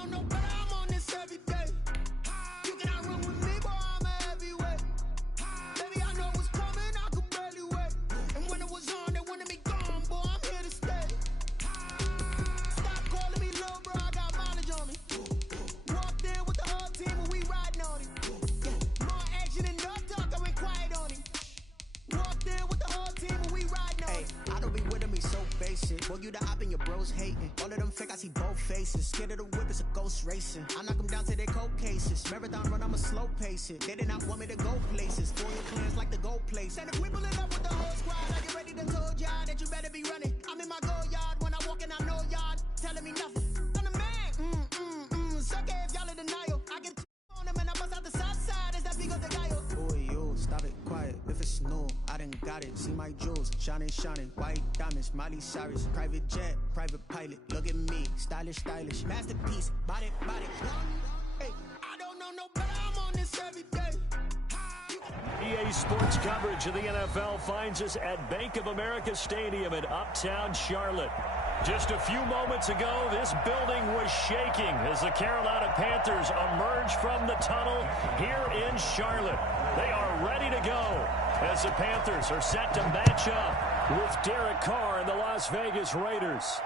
know no better, I'm on this every day. You cannot run with me, boy, I'm a heavyweight. Baby, I know what's coming, I could barely wait. And when it was on, they wanted me gone, boy, I'm here to stay. Stop calling me little bro, I got mileage on me. Walked in with the whole team and we riding on it. More action and no talk, I went quiet on it. Walked in with the whole team and we riding on it. I don't be with him, he's so basic. Well, you the op and your bros hating. All of them fake, I see both faces. Scared of the whip, it's a ghost racing. I knock them down to their cold cases. Marathon run, I'ma slow pace it. They did not want me to go places. Foil your plans like the gold place. And if we pulling up with the whole squad, I get ready to told y'all that you better be running. I'm in my go yard. When I walk in, I know y'all telling me nothing. I'm the man. Suck it if y'all in denial. I get on them and I bust out the south side. Is that big of the guy? Boy, you, stop it, quiet. If it's new, I done got it. See my jewels, shining, white diamonds, Miley Cyrus, private jet, private pilot. Look at me, stylish, masterpiece, body. Hey, I don't know no better, I'm on this every day. EA Sports coverage of the NFL finds us at Bank of America Stadium in Uptown Charlotte. Just a few moments ago, this building was shaking as the Carolina Panthers emerged from the tunnel here in Charlotte. They are ready to go as the Panthers are set to match up with Derek Carr and the Las Vegas Raiders.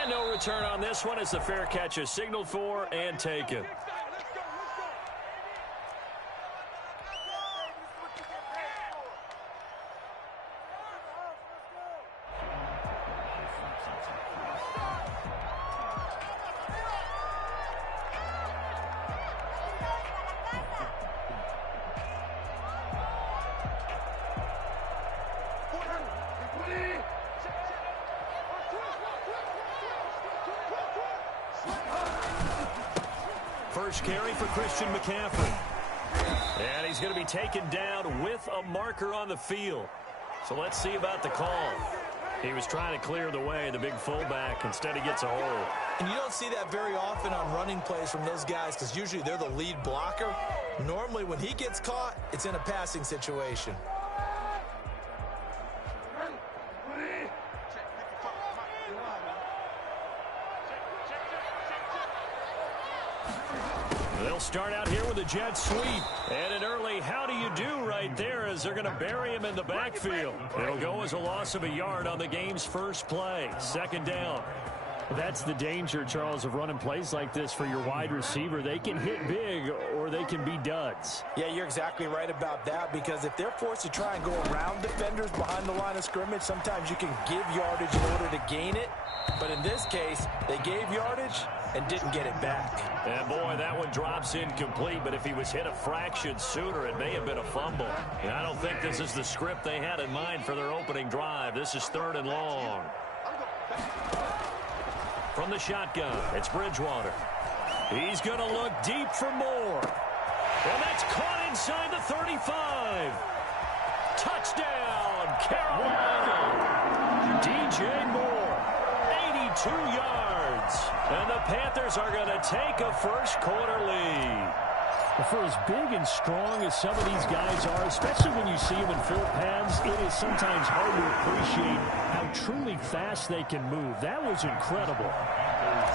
And no return on this one as the fair catch is signaled for and taken. First carry for Christian McCaffrey. And he's going to be taken down with a marker on the field. So let's see about the call. He was trying to clear the way, the big fullback. Instead, he gets a hold. And you don't see that very often on running plays from those guys because usually they're the lead blocker. Normally, when he gets caught, it's in a passing situation. They'll start out here with a jet sweep. And an early how do you do right there as they're going to bury him in the backfield. It'll go as a loss of a yard on the game's first play. Second down. That's the danger, Charles, of running plays like this for your wide receiver. They can hit big or they can be duds. Yeah, you're exactly right about that because if they're forced to try and go around defenders behind the line of scrimmage, sometimes you can give yardage in order to gain it. But in this case, they gave yardage and didn't get it back. And boy, that one drops incomplete, but if he was hit a fraction sooner, it may have been a fumble. And I don't think this is the script they had in mind for their opening drive. This is 3rd and long. From the shotgun, it's Bridgewater. He's going to look deep for more. And that's caught inside the 35. Touchdown, Carolina. DJ Moore, 82 yards. And the Panthers are going to take a first-quarter lead. For as big and strong as some of these guys are, especially when you see them in full pads, it is sometimes hard to appreciate how truly fast they can move. That was incredible.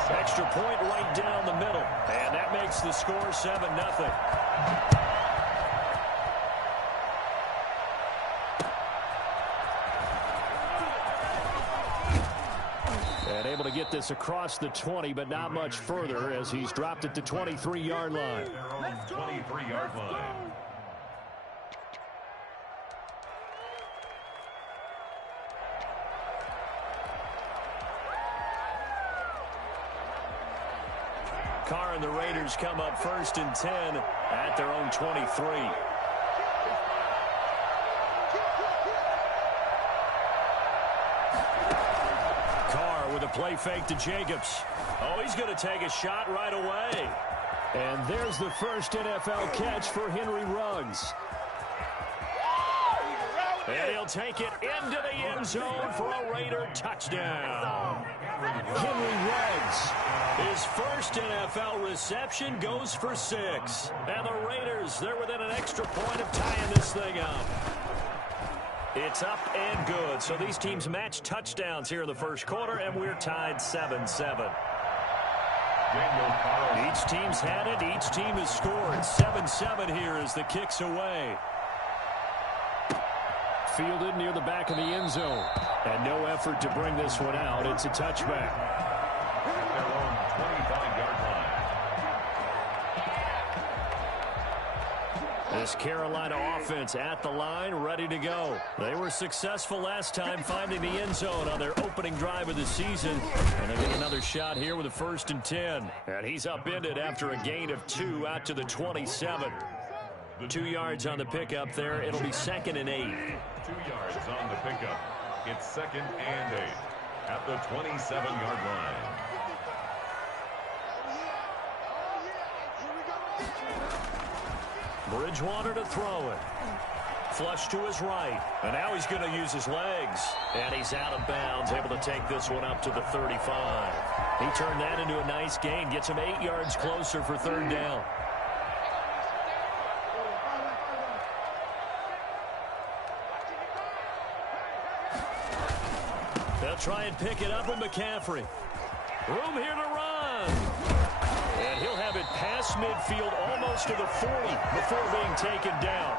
Extra point right down the middle. And that makes the score 7-0. And able to get this across the 20, but not much further as he's dropped it to 23-yard line. 23-yard line. Carr and the Raiders come up 1st and 10 at their own 23. Carr with a play fake to Jacobs. Oh, he's going to take a shot right away. And there's the first NFL catch for Henry Ruggs. And he'll take it into the end zone for a Raider touchdown. Henry Ruggs. His first NFL reception goes for 6. And the Raiders, they're within an extra point of tying this thing up. It's up and good. So these teams match touchdowns here in the first quarter, and we're tied 7-7. Each team's had it. Each team has scored. 7-7 here as the kick's away. Fielded near the back of the end zone. And no effort to bring this one out. It's a touchback. Their own 25-yard line. This Carolina offense at the line, ready to go. They were successful last time finding the end zone on their opening drive of the season. And they get another shot here with a 1st and 10. And he's upended after a gain of 2 out to the 27. 2 yards on the pickup there. It'll be 2nd and 8. 2 yards on the pickup. It's 2nd and 8 at the 27-yard line. Bridgewater to throw it. Flush to his right. And now he's going to use his legs. And he's out of bounds, able to take this one up to the 35. He turned that into a nice gain. Gets him 8 yards closer for 3rd down. They'll try and pick it up with McCaffrey. Room here to run. And he'll have it past midfield almost to the 40 before being taken down.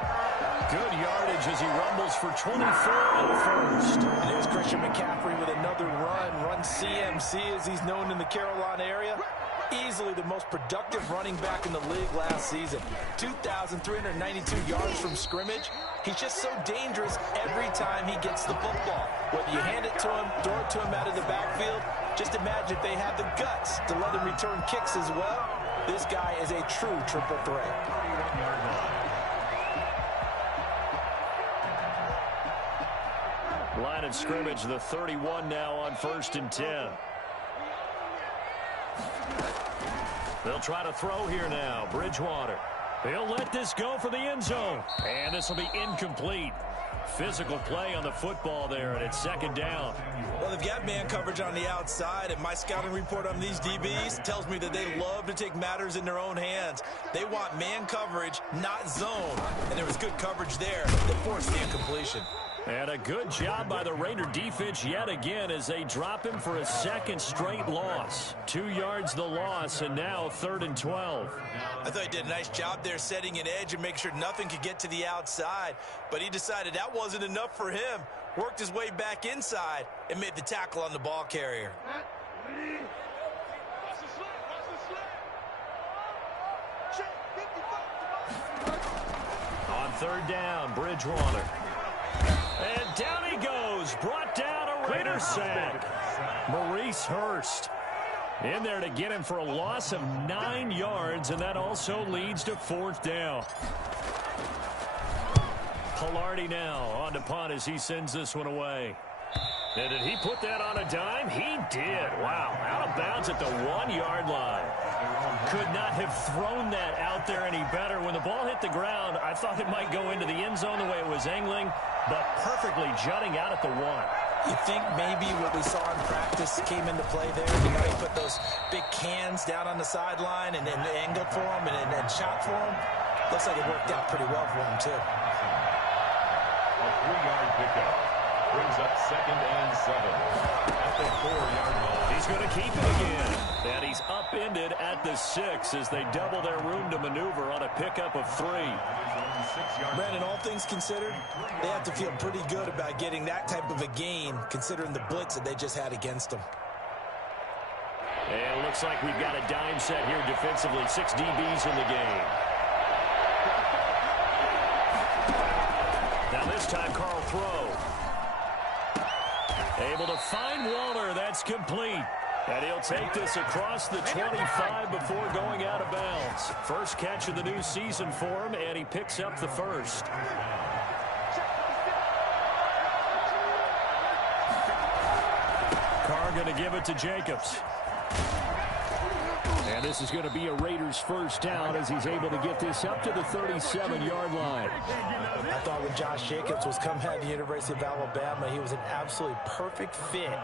Good yardage as he rumbles for 24 and a 1st. And here's Christian McCaffrey with another run CMC as he's known in the Carolina area. Easily the most productive running back in the league last season. 2,392 yards from scrimmage. He's just so dangerous every time he gets the football. Whether you hand it to him, throw it to him out of the backfield, just imagine if they have the guts to let him return kicks as well. This guy is a true triple threat. Line of scrimmage, the 31 now on 1st and 10. They'll try to throw here now. Bridgewater. He'll let this go for the end zone. And this will be incomplete. Physical play on the football there, and it's 2nd down. Well, they've got man coverage on the outside, and my scouting report on these DBs tells me that they love to take matters in their own hands. They want man coverage, not zone. And there was good coverage there that forced the incompletion. And a good job by the Raider defense yet again as they drop him for a 2nd straight loss. 2 yards the loss, and now 3rd and 12. I thought he did a nice job there setting an edge and make sure nothing could get to the outside. But he decided that wasn't enough for him. Worked his way back inside and made the tackle on the ball carrier. On 3rd down, Bridgewater. And down he goes. Brought down a Raider sack. Maurice Hurst in there to get him for a loss of 9 yards, and that also leads to 4th down. Pilardi now on to punt as he sends this one away. And did he put that on a dime? He did. Wow. Out of bounds at the 1-yard line. Could not have thrown that out there any better. When the ball hit the ground, I thought it might go into the end zone the way it was angling, but perfectly jutting out at the 1. You think maybe what we saw in practice came into play there? You know, he put those big cans down on the sideline and then angled for him and shot for him. Looks like it worked out pretty well for him, too. A 3-yard pickup brings up 2nd and 7 at the 4-yard line. He's going to keep it again. And he's upended at the 6 as they double their room to maneuver on a pickup of 3. Brandon, all things considered, they have to feel pretty good about getting that type of a gain, considering the blitz that they just had against them. And it looks like we've got a dime set here defensively. 6 DBs in the game. Now this time, Carl throw. Able to find Waller. That's complete. And he'll take this across the 25 before going out of bounds. First catch of the new season for him, and he picks up the 1st. Carr going to give it to Jacobs. And this is going to be a Raiders 1st down as he's able to get this up to the 37-yard line. I thought when Josh Jacobs was coming out of the University of Alabama, he was an absolutely perfect fit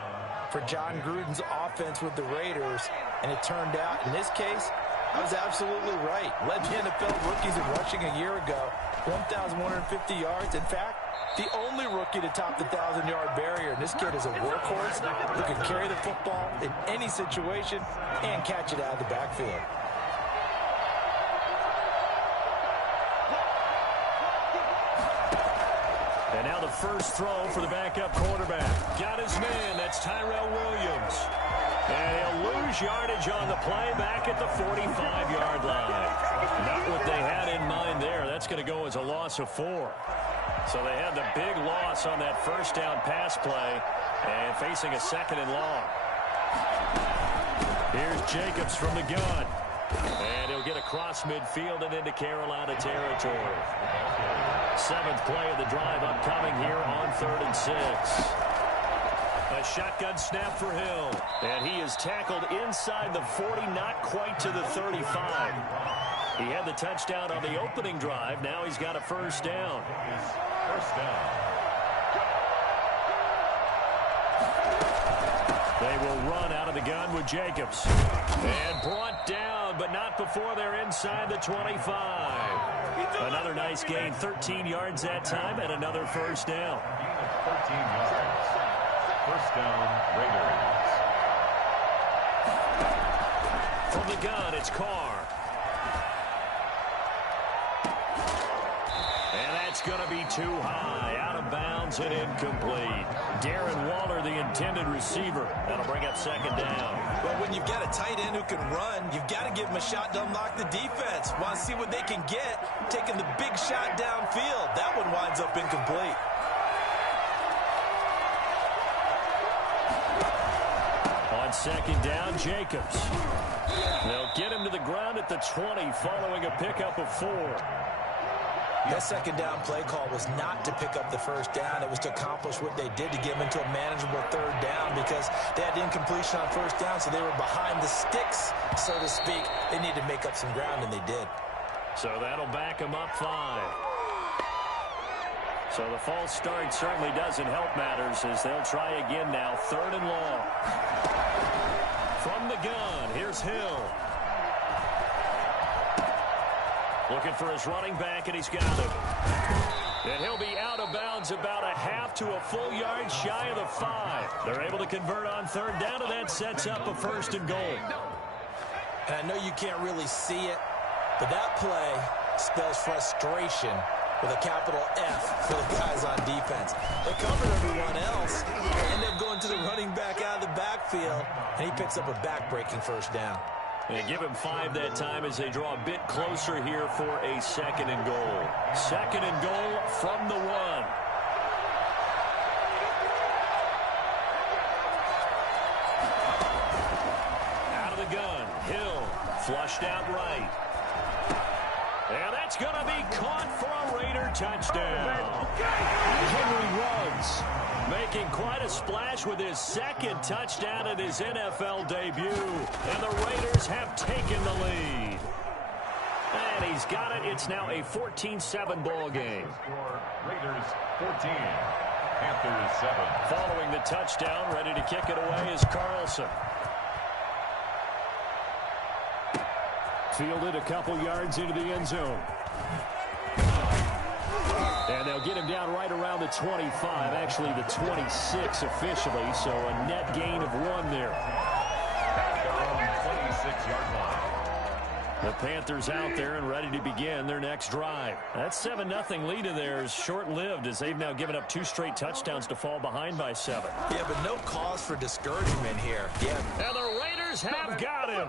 for John Gruden's offense with the Raiders. And it turned out, in this case, I was absolutely right. Led the NFL rookies in rushing a year ago, 1,150 yards. In fact, The only rookie to top the 1,000-yard barrier. And this kid is a workhorse who can carry the football in any situation and catch it out of the backfield. And now the first throw for the backup quarterback. Got his man. That's Tyrell Williams. And he'll lose yardage on the play back at the 45-yard line. Not what they had in mind there. That's going to go as a loss of 4. So they had the big loss on that first down pass play and facing a second and long. Here's Jacobs from the gun. And he'll get across midfield and into Carolina territory. 7th play of the drive upcoming here on 3rd and 6. A shotgun snap for Hill. And he is tackled inside the 40, not quite to the 35. He had the touchdown on the opening drive. Now he's got a first down. First down. They will run out of the gun with Jacobs. And brought down, but not before they're inside the 25. Another nice gain, 13 yards that time, and another first down. 13 yards. First down, Raiders. From the gun, it's Carr. And that's going to be too high. Out of bounds and incomplete. Darren Waller, the intended receiver. That'll bring up second down. Well, when you've got a tight end who can run, you've got to give him a shot to unlock the defense. Want to see what they can get, taking the big shot downfield. That one winds up incomplete. On second down, Jacobs. They'll get him to the ground at the 20 following a pickup of 4. That second down play call was not to pick up the first down. It was to accomplish what they did to get them into a manageable 3rd down because they had incompletion on first down, so they were behind the sticks, so to speak. They needed to make up some ground, and they did. So that'll back them up 5. So the false start certainly doesn't help matters as they'll try again now. 3rd and long. From the gun, here's Hill. Looking for his running back, and he's got him. And he'll be out of bounds about a half to a full yard shy of the 5. They're able to convert on 3rd down, and that sets up a 1st and goal. And I know you can't really see it, but that play spells frustration with a capital F for the guys on defense. They covered everyone else, end up going to the running back out of the backfield, and he picks up a back-breaking first down. They give him 5 that time as they draw a bit closer here for a 2nd and goal. 2nd and goal from the 1. Out of the gun, Hill flushed out right. And that's going to be caught for a Raider touchdown. Henry Ruggs making quite a splash with his 2nd touchdown in his NFL debut. And the Raiders have taken the lead. And he's got it. It's now a 14-7 ball game. Raiders 14. Panthers 7. Following the touchdown, ready to kick it away is Carlson. Fielded a couple yards into the end zone. And they'll get him down right around the 25, actually the 26 officially, so a net gain of 1 there. From 26-yard line. The Panthers out there and ready to begin their next drive. That 7-0 lead of theirs short-lived as they've now given up 2 straight touchdowns to fall behind by 7. Yeah, but no cause for discouragement here. Yeah. And the Raiders have got him.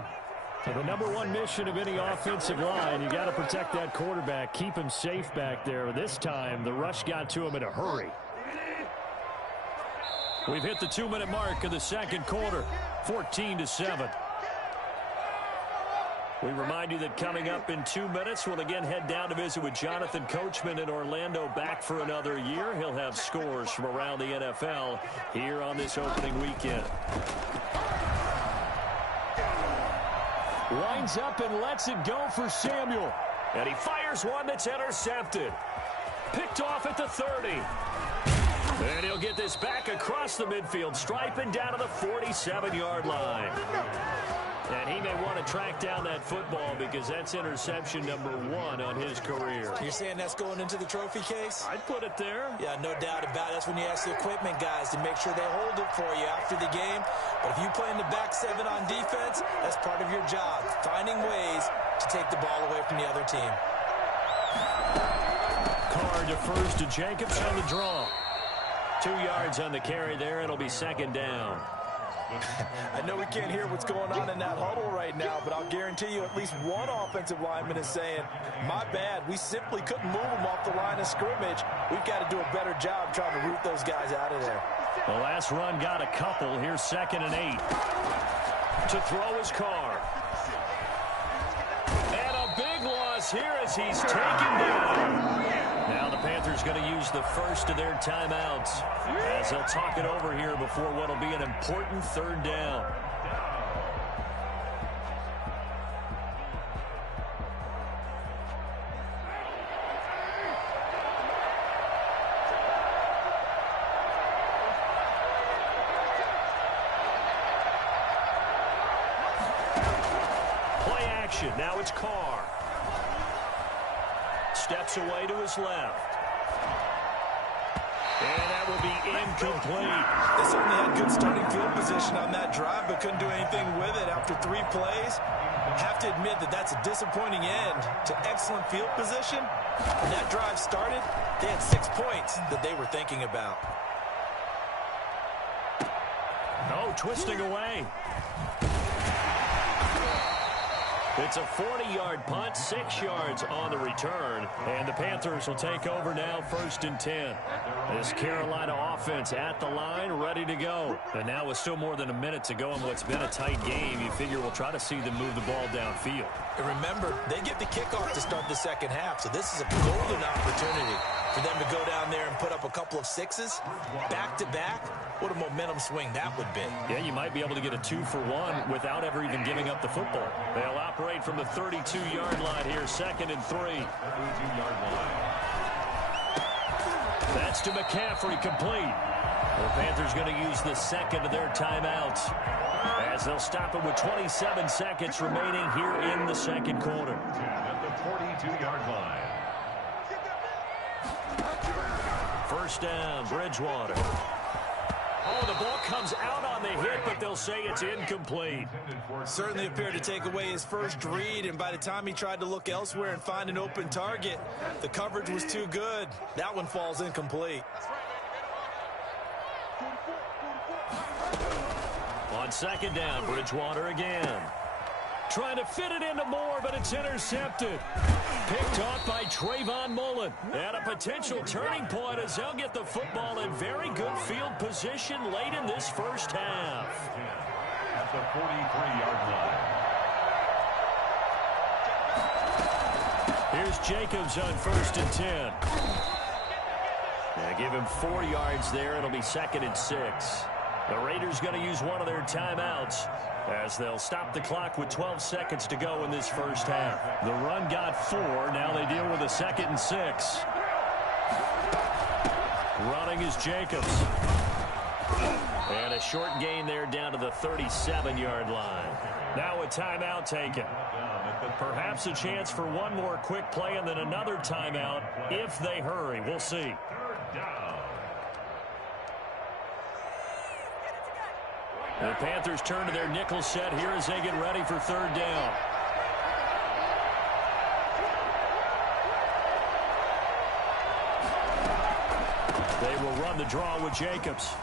So the #1 mission of any offensive line, you got to protect that quarterback, keep him safe back there. This time, the rush got to him in a hurry. We've hit the 2-minute mark of the 2nd quarter, 14-7. We remind you that coming up in 2 minutes, we'll again head down to visit with Jonathan Coachman in Orlando, back for another year. He'll have scores from around the NFL here on this opening weekend. Lines up and lets it go for Samuel. And he fires one that's intercepted. Picked off at the 30. And he'll get this back across the midfield stripe and down to the 47-yard line. And he may want to track down that football because that's interception number 1 on his career. You're saying that's going into the trophy case? I'd put it there. Yeah, no doubt about it. That's when you ask the equipment guys to make sure they hold it for you after the game. But if you play in the back 7 on defense, that's part of your job, finding ways to take the ball away from the other team. Carr defers to Jacobs on the draw. 2 yards on the carry there. It'll be second down. I know we can't hear what's going on in that huddle right now, but I'll guarantee you at least one offensive lineman is saying, my bad, we simply couldn't move them off the line of scrimmage. We've got to do a better job trying to root those guys out of there. The last run got a couple. Here's 2nd and 8. To throw his Carr. And a big loss here as he's taken down. Now the Panthers going to use the first of their timeouts as they'll talk it over here before what will be an important 3rd down. Play action. Now it's Carr. Steps away to his left. And that will be incomplete. They certainly had good starting field position on that drive, but couldn't do anything with it after 3 plays. Have to admit that that's a disappointing end to excellent field position. When that drive started, they had 6 points that they were thinking about. Oh, twisting away. It's a 40-yard punt, 6 yards on the return, and the Panthers will take over now, 1st and 10. This Carolina offense at the line, ready to go. And now with still more than a minute to go in what's been a tight game, you figure we'll try to see them move the ball downfield. And remember, they get the kickoff to start the second half, so this is a golden opportunity for them to go down there and put up a couple of 6s back-to-back. What a momentum swing that would be. Yeah, you might be able to get a 2-for-1 without ever even giving up the football. They'll operate from the 32-yard line here, 2nd and 3. 32-yard line. That's to McCaffrey, complete. The Panthers going to use the 2nd of their timeouts as they'll stop it with 27 seconds remaining here in the 2nd quarter. At the 42-yard line. 1st down, Bridgewater. Oh, the ball comes out on the hit, but they'll say it's incomplete. Certainly appeared to take away his first read, and by the time he tried to look elsewhere and find an open target, the coverage was too good. That one falls incomplete. On 2nd down, Bridgewater again. Trying to fit it into Moore, but it's intercepted. Picked off by Trayvon Mullen. And a potential turning point as they'll get the football in very good field position late in this 1st half. At the 43-yard line. Here's Jacobs on 1st and 10. Give him 4 yards there. It'll be 2nd and 6. The Raiders going to use one of their timeouts as they'll stop the clock with 12 seconds to go in this 1st half. The run got 4. Now they deal with a 2nd and 6. Running is Jacobs. And a short gain there down to the 37-yard line. Now a timeout taken. Perhaps a chance for one more quick play and then another timeout if they hurry. We'll see. The Panthers turn to their nickel set here as they get ready for 3rd down. They will run the draw with Jacobs.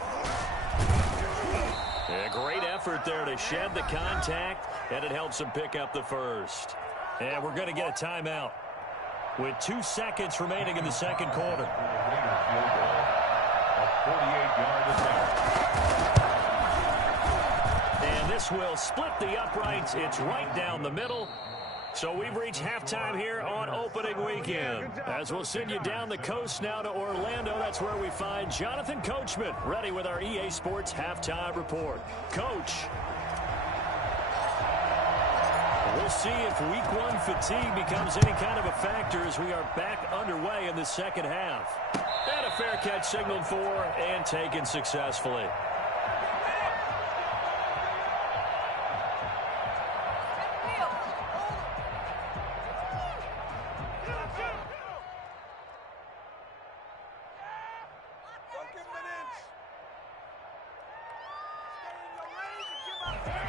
A great effort there to shed the contact, and it helps them pick up the first. And we're going to get a timeout with 2 seconds remaining in the 2nd quarter. A 48-yard attempt. And this will split the uprights. It's right down the middle. So we've reached halftime here on opening weekend. As we'll send you down the coast now to Orlando, that's where we find Jonathan Coachman, ready with our EA Sports halftime report. Coach. We'll see if week 1 fatigue becomes any kind of a factor as we are back underway in the 2nd half. And a fair catch signaled for and taken successfully.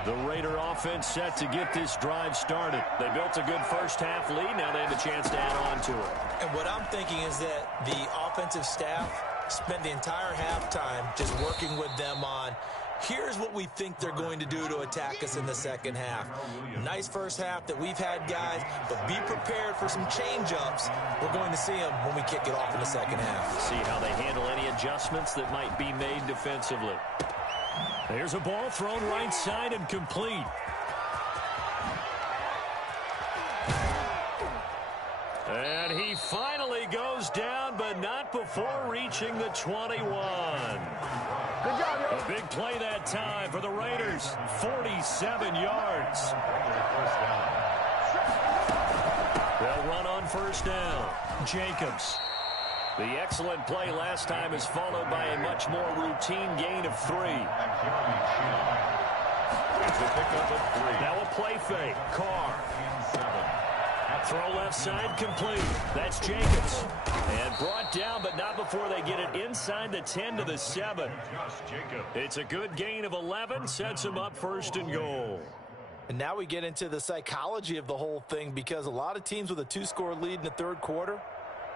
The Raider offense set to get this drive started. They built a good first-half lead. Now they have a chance to add on to it. And what I'm thinking is that the offensive staff spent the entire halftime just working with them on, here's what we think they're going to do to attack us in the second half. Nice first half that we've had, guys, but be prepared for some change-ups. We're going to see them when we kick it off in the second half. See how they handle any adjustments that might be made defensively. There's a ball thrown right side and complete. And he finally goes down, but not before reaching the 21. Good job, yo. A big play that time for the Raiders. 47 yards. They'll run on first down. Jacobs. The excellent play last time is followed by a much more routine gain of 3. Now a play fake. Carr. Throw left side complete. That's Jacobs. And brought down, but not before they get it inside the 10 to the 7. It's a good gain of 11. Sets them up first and goal. And now we get into the psychology of the whole thing, because a lot of teams with a 2-score lead in the third quarter,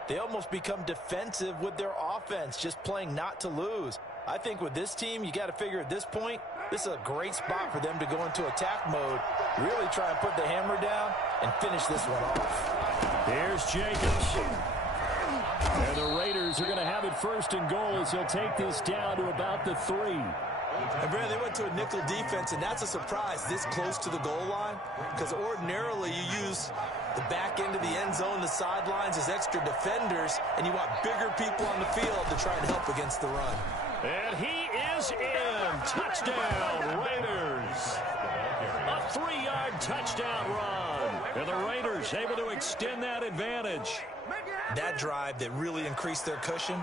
they almost become defensive with their offense, just playing not to lose. I think with this team, you got to figure at this point, this is a great spot for them to go into attack mode, really try and put the hammer down and finish this one off. Here's Jacobs. And the Raiders are going to have it first and goal as they'll take this down to about the 3. And Brad, they went to a nickel defense, and that's a surprise this close to the goal line, because ordinarily you use the back end of the end zone, the sidelines as extra defenders, and you want bigger people on the field to try and help against the run. And he is in. Touchdown, Raiders. A 3-yard touchdown run. And the Raiders able to extend that advantage. That drive that really increased their cushion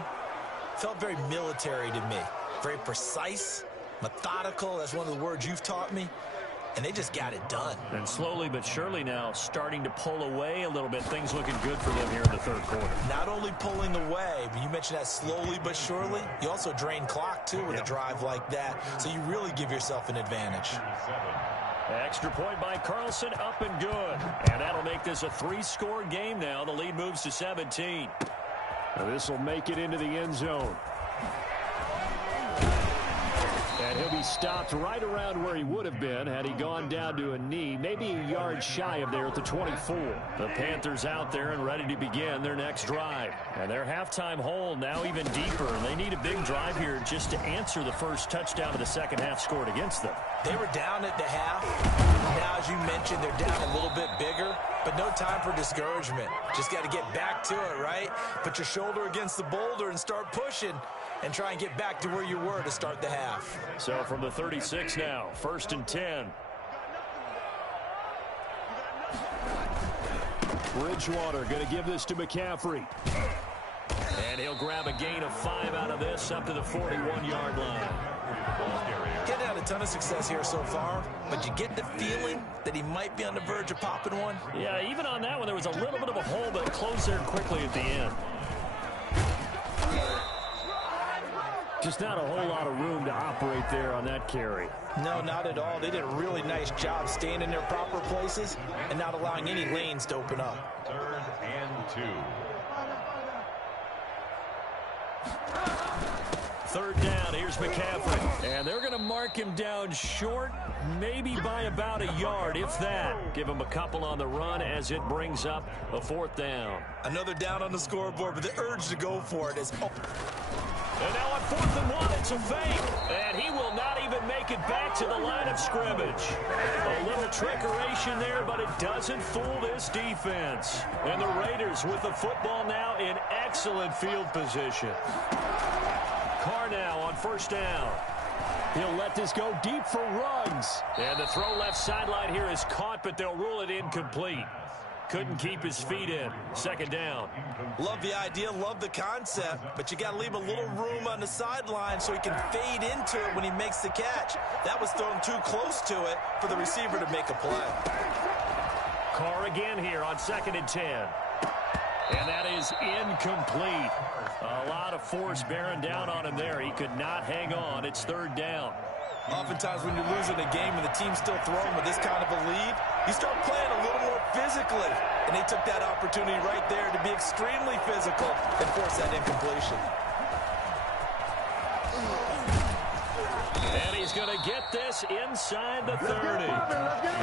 felt very military to me. Very precise, methodical. That's one of the words you've taught me. And they just got it done. And slowly but surely now starting to pull away a little bit. Things looking good for them here in the third quarter. Not only pulling away, but you mentioned that slowly but surely. You also drain clock, too, with a drive like that. So you really give yourself an advantage. Extra point by Carlson, up and good. And that'll make this a 3-score game now. The lead moves to 17. This will make it into the end zone. And he'll be stopped right around where he would have been had he gone down to a knee, maybe a yard shy of there at the 24. The Panthers out there and ready to begin their next drive. And their halftime hole now even deeper. And they need a big drive here just to answer the first touchdown of the second half scored against them. They were down at the half. Now, as you mentioned, they're down a little bit bigger, but no time for discouragement. Just got to get back to it, right? Put your shoulder against the boulder and start pushing and try and get back to where you were to start the half. So from the 36 now, 1st and 10. Bridgewater going to give this to McCaffrey. And he'll grab a gain of 5 out of this up to the 41-yard line. Getting had a ton of success here so far, but you get the feeling that he might be on the verge of popping one. Yeah, even on that one, there was a little bit of a hole, but it closed there quickly at the end. Just not a whole lot of room to operate there on that carry. No, not at all. They did a really nice job staying in their proper places and not allowing any lanes to open up. 3rd and 2. 3rd down, here's McCaffrey. And they're going to mark him down short, maybe by about a yard, if that. Give him a couple on the run as it brings up a 4th down. Another down on the scoreboard, but the urge to go for it is... And now on 4th and 1, it's a fake. And he will not even make it back to the line of scrimmage. A little trickeration there, but it doesn't fool this defense. And the Raiders with the football now in excellent field position. Carr now on 1st down. He'll let this go deep for Ruggs. And the throw left sideline here is caught, but they'll rule it incomplete. Couldn't keep his feet in. 2nd down. Love the idea, love the concept, but you got to leave a little room on the sideline so he can fade into it when he makes the catch. That was thrown too close to it for the receiver to make a play. Carr again here on 2nd and 10. And that is incomplete. A lot of force bearing down on him there. He could not hang on. It's 3rd down. Oftentimes when you're losing a game and the team's still throwing with this kind of a lead, you start playing a little more physically. And they took that opportunity right there to be extremely physical and force that incompletion. And he's going to get this inside the 30.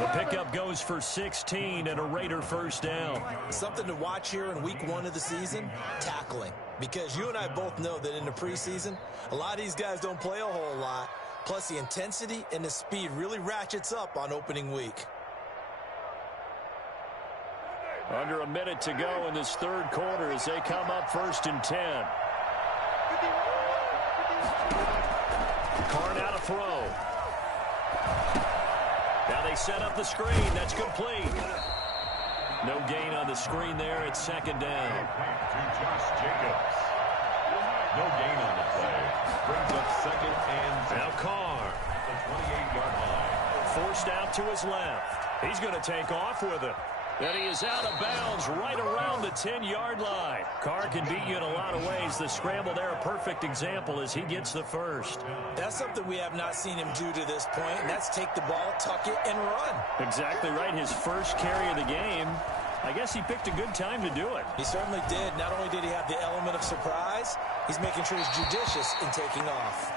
The pickup goes for 16 and a Raider first down. Something to watch here in week 1 of the season, tackling. Because you and I both know that in the preseason, a lot of these guys don't play a whole lot. Plus, the intensity and the speed really ratchets up on opening week. Under a minute to go in this third quarter as they come up 1st and 10. Carr now to throw. Now they set up the screen. That's complete. No gain on the screen there. It's 2nd down. To Josh Jacobs. No gain on the play. Brings up 2nd and 10. Now Carr. The 28-yard line. Forced out to his left. He's going to take off with it. And he is out of bounds right around the 10-yard line. Carr can beat you in a lot of ways. The scramble there, a perfect example as he gets the first. That's something we have not seen him do to this point, and that's take the ball, tuck it, and run. Exactly right. His first carry of the game. I guess he picked a good time to do it. He certainly did. Not only did he have the element of surprise, he's making sure he's judicious in taking off.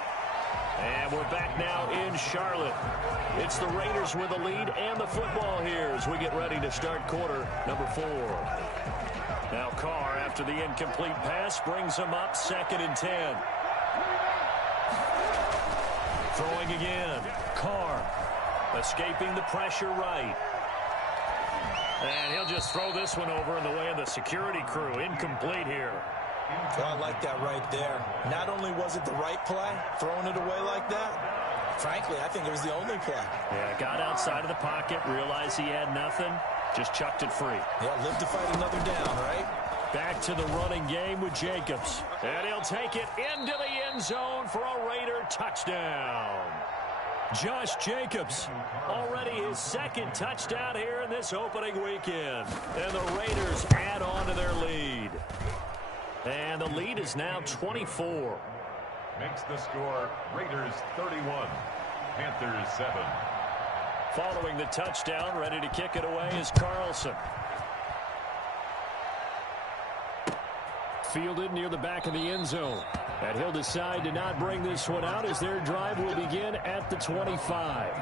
And we're back now in Charlotte. It's the Raiders with a lead and the football here as we get ready to start quarter number 4. Now Carr, after the incomplete pass, brings him up 2nd and 10. Throwing again. Carr escaping the pressure right. And he'll just throw this one over in the way of the security crew. Incomplete here. Oh, I like that right there. Not only was it the right play, throwing it away like that, frankly, I think it was the only play. Yeah, got outside of the pocket, realized he had nothing, just chucked it free. Yeah, live to fight another down, right? Back to the running game with Jacobs. And he'll take it into the end zone for a Raider touchdown. Josh Jacobs, already his 2nd touchdown here in this opening weekend. And the Raiders add on to their lead. And the lead is now 24. Makes the score Raiders 31, Panthers 7. Following the touchdown, ready to kick it away is Carlson. Fielded near the back of the end zone. And he'll decide to not bring this one out as their drive will begin at the 25.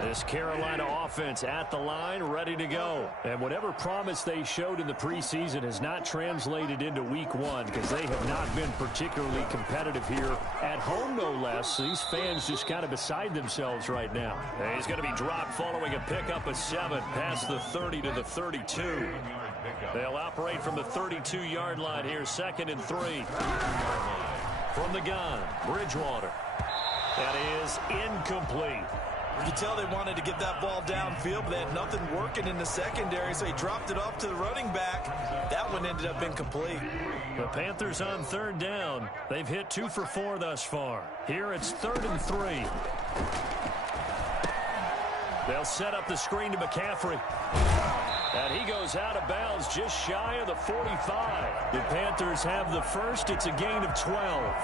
This Carolina offense at the line, ready to go. And whatever promise they showed in the preseason has not translated into week 1 because they have not been particularly competitive here at home, no less. These fans just kind of beside themselves right now. And he's going to be dropped following a pickup of 7 past the 30 to the 32. They'll operate from the 32-yard line here, 2nd and 3. From the gun, Bridgewater. That is incomplete. You can tell they wanted to get that ball downfield, but they had nothing working in the secondary, so he dropped it off to the running back. That one ended up incomplete. The Panthers on 3rd down. They've hit 2 for 4 thus far. Here it's 3rd and 3. They'll set up the screen to McCaffrey. And he goes out of bounds just shy of the 45. The Panthers have the first. It's a gain of 12.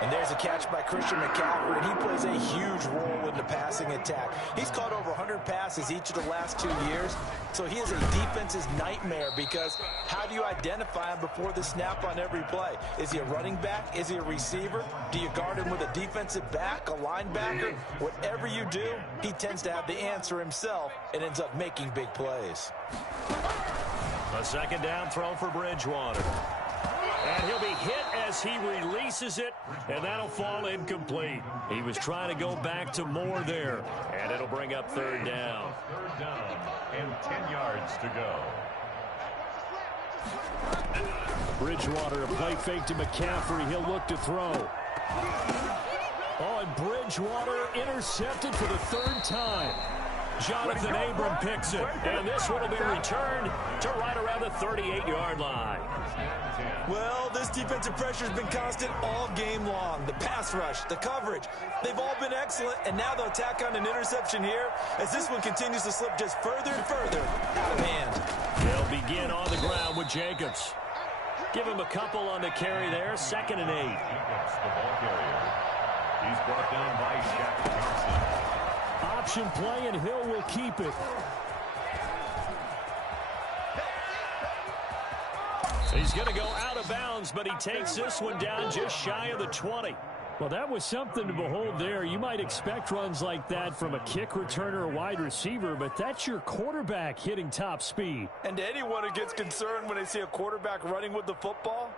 And there's a catch by Christian McCaffrey, and he plays a huge role in the passing attack. He's caught over 100 passes each of the last 2 years, so he is a defense's nightmare because how do you identify him before the snap on every play? Is he a running back? Is he a receiver? Do you guard him with a defensive back, a linebacker? Whatever you do, he tends to have the answer himself and ends up making big plays. A 2nd down throw for Bridgewater. And he'll be hit as he releases it, and that'll fall incomplete. He was trying to go back to Moore there, and it'll bring up 3rd down. 3rd down and 10 yards to go. Bridgewater, a play fake to McCaffrey. He'll look to throw. Oh, and Bridgewater intercepted for the 3rd time. Jonathan Abram picks it, and this one will be returned to right around the 38-yard line. Well, this defensive pressure has been constant all game long. The pass rush, the coverage, they've all been excellent, and now they'll tack on an interception here as this one continues to slip just further and further out of hand. They'll begin on the ground with Jacobs. Give him a couple on the carry there. 2nd and 8. Jacobs, the ball carrier. He's brought down by Shaq Johnson. Option play, and Hill will keep it. He's going to go out of bounds, but he takes this one down just shy of the 20. Well, that was something to behold there. You might expect runs like that from a kick returner or wide receiver, but that's your quarterback hitting top speed. And to anyone who gets concerned when they see a quarterback running with the football,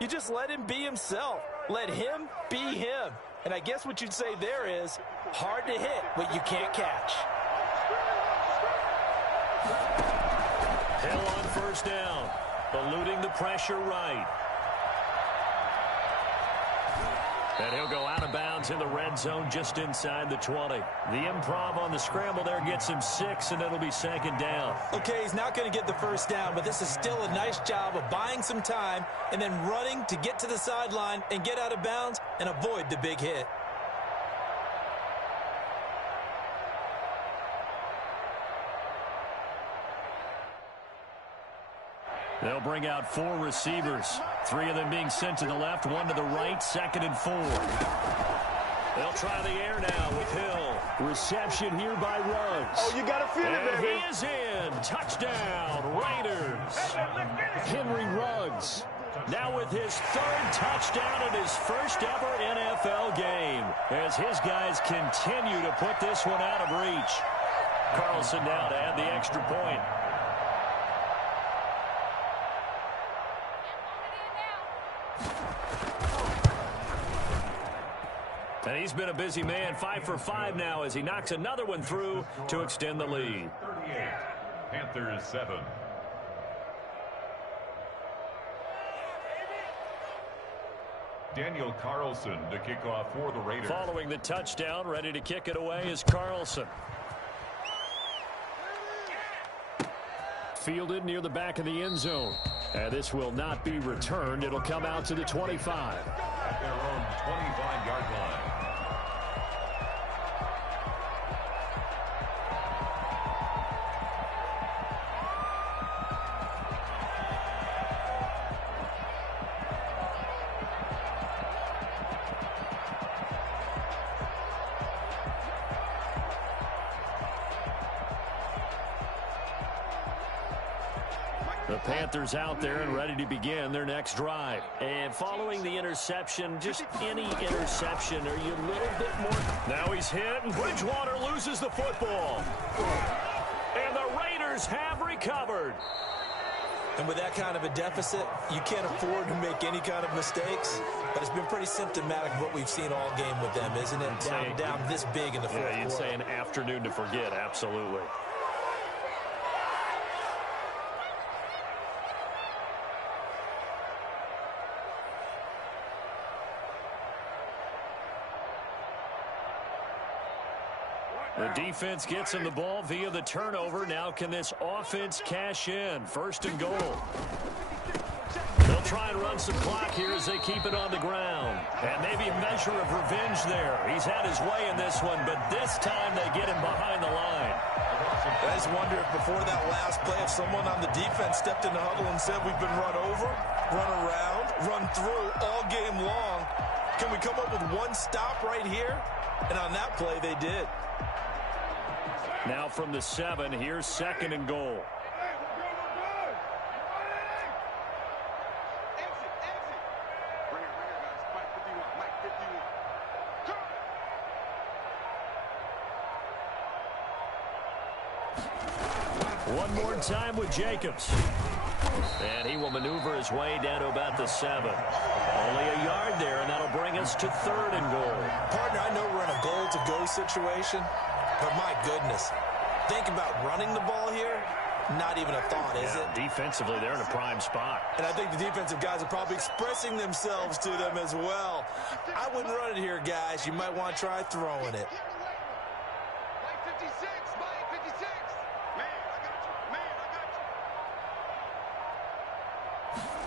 you just let him be himself. Let him be him. And I guess what you'd say there is hard to hit what you can't catch. Hill on 1st down. Eluding the pressure right. And he'll go out of bounds in the red zone just inside the 20. The improv on the scramble there gets him 6, and it'll be 2nd down. Okay, he's not going to get the 1st down, but this is still a nice job of buying some time and then running to get to the sideline and get out of bounds and avoid the big hit. They'll bring out 4 receivers. 3 of them being sent to the left, 1 to the right, 2nd and 4. They'll try the air now with Hill. Reception here by Ruggs. Oh, you got to feel it, baby. He is in. Touchdown, Raiders. Henry Ruggs. Now with his 3rd touchdown in his first ever NFL game, as his guys continue to put this one out of reach. Carlson now to add the extra point. And he's been a busy man, 5 for 5 now as he knocks another one through to extend the lead. 38, Panthers 7. Daniel Carlson to kick off for the Raiders. Following the touchdown, ready to kick it away is Carlson. Fielded near the back of the end zone. And this will not be returned. It'll come out to the 25. At their own 25-yard line. The Panthers out there and ready to begin their next drive. And following the interception, just any interception, are you a little bit more? Now he's hit, and Bridgewater loses the football. And the Raiders have recovered. And with that kind of a deficit, you can't afford to make any kind of mistakes. But it's been pretty symptomatic of what we've seen all game with them, isn't it? Down this big in the fourth quarter. You'd say an afternoon to forget, absolutely. The defense gets him the ball via the turnover. Now can this offense cash in? 1st and goal. They'll try and run some clock here as they keep it on the ground. And maybe a measure of revenge there. He's had his way in this one, but this time they get him behind the line. I just wonder if before that last play, if someone on the defense stepped in the huddle and said, we've been run over, run around, run through all game long. Can we come up with one stop right here? And on that play, they did. Now from the 7, here's 2nd and goal. One more time with Jacobs. And he will maneuver his way down to about the 7. Only a yard there, and that'll bring us to 3rd and goal. Partner, I know we're in a goal-to-go situation, but my goodness, think about running the ball here. Not even a thought, is it? Defensively, they're in a prime spot. And I think the defensive guys are probably expressing themselves to them as well. I wouldn't run it here, guys. You might want to try throwing it.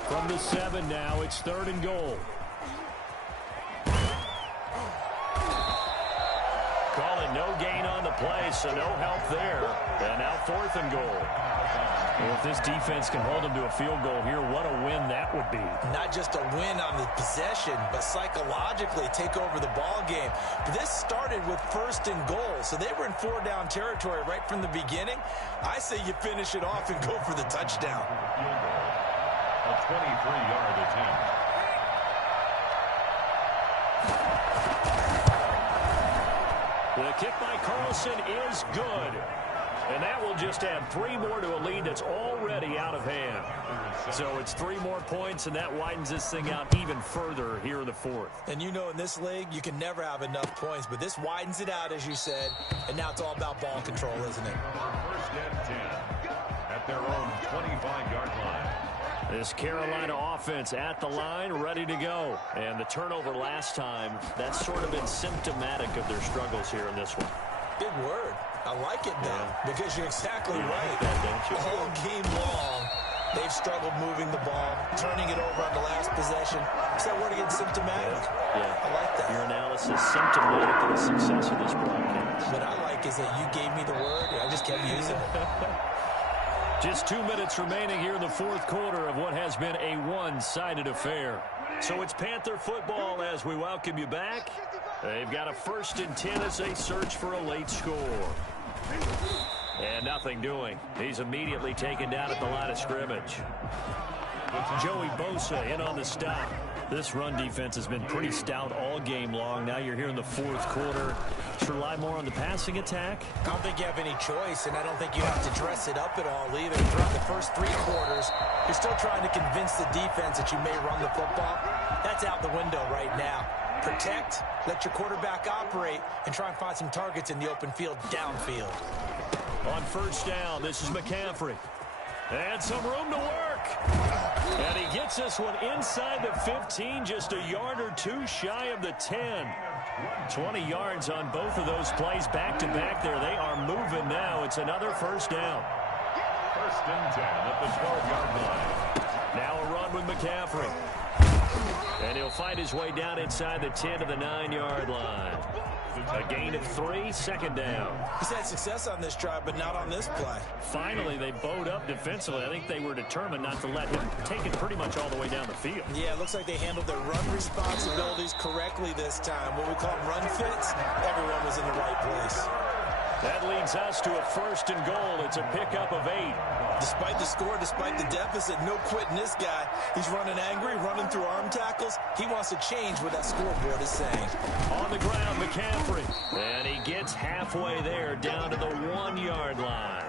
From the 7 now, it's 3rd and goal. Calling no gain on the play, so no help there. And now 4th and goal. Well, if this defense can hold them to a field goal here, what a win that would be. Not just a win on the possession, but psychologically take over the ball game. This started with 1st and goal, so they were in 4-down territory right from the beginning. I say you finish it off and go for the touchdown. A 23-yard attempt. The kick by Carlson is good. And that will just add 3 more to a lead that's already out of hand. So it's 3 more points, and that widens this thing out even further here in the 4th. And you know in this league, you can never have enough points, but this widens it out, as you said, and now it's all about ball control, isn't it? 1st and 10 at their own 25-yard line. This Carolina offense at the line, ready to go. And the turnover last time, that's sort of been symptomatic of their struggles here in this one. Big word. I like it, though, because you're exactly right. Don't you? All game long, they've struggled moving the ball, turning it over on the last possession. Is that word again, symptomatic? Yeah. I like that. Your analysis, symptomatic of the success of this broadcast. What I like is that you gave me the word, and I just kept using it. Just 2 minutes remaining here in the 4th quarter of what has been a one-sided affair. So it's Panther football as we welcome you back. They've got a 1st and 10 as they search for a late score. And nothing doing. He's immediately taken down at the line of scrimmage. Joey Bosa in on the stop. This run defense has been pretty stout all game long. Now you're here in the 4th quarter. Should rely more on the passing attack? I don't think you have any choice, and I don't think you have to dress it up at all either. Throughout the first 3 quarters, you're still trying to convince the defense that you may run the football. That's out the window right now. Protect, let your quarterback operate, and try and find some targets in the open field downfield. On 1st down, this is McCaffrey. And some room to work. And he gets this one inside the 15, just a yard or 2 shy of the 10. 20 yards on both of those plays back-to-back there. They are moving now. It's another 1st down. 1st and 10 at the 12-yard line. Now a run with McCaffrey. And he'll fight his way down inside the 10 to the 9-yard line. A gain of 3, 2nd down. He's had success on this drive, but not on this play. Finally, they bowed up defensively. I think they were determined not to let him take it pretty much all the way down the field. Yeah, it looks like they handled their run responsibilities correctly this time. What we call run fits, everyone was in the right place. That leads us to a 1st and goal. It's a pickup of 8. Despite the score, despite the deficit, no quitting this guy. He's running angry, running through arm tackles. He wants to change what that scoreboard is saying. On the ground, McCaffrey. And he gets halfway there, down to the 1-yard line.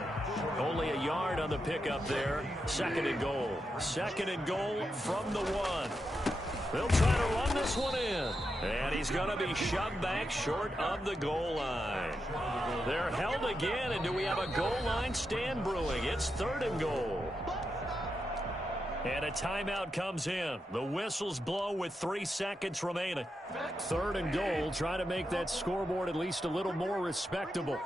Only a yard on the pickup there. 2nd and goal. 2nd and goal from the 1. They'll try to run this one in. And he's going to be shoved back short of the goal line. They're held again, and do we have a goal line stand brewing? It's 3rd and goal. And a timeout comes in. The whistles blow with 3 seconds remaining. 3rd and goal, trying to make that scoreboard at least a little more respectable.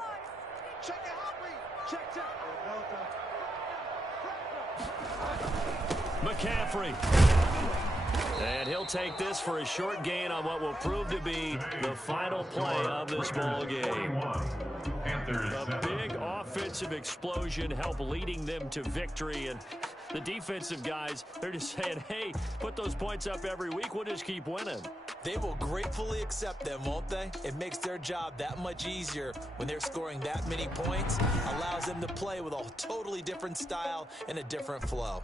McCaffrey. And he'll take this for a short gain on what will prove to be the final play of this ball game. A big offensive explosion helped leading them to victory. And the defensive guys, they're just saying, hey, put those points up every week. We'll just keep winning. They will gratefully accept them, won't they? It makes their job that much easier when they're scoring that many points. Allows them to play with a totally different style and a different flow.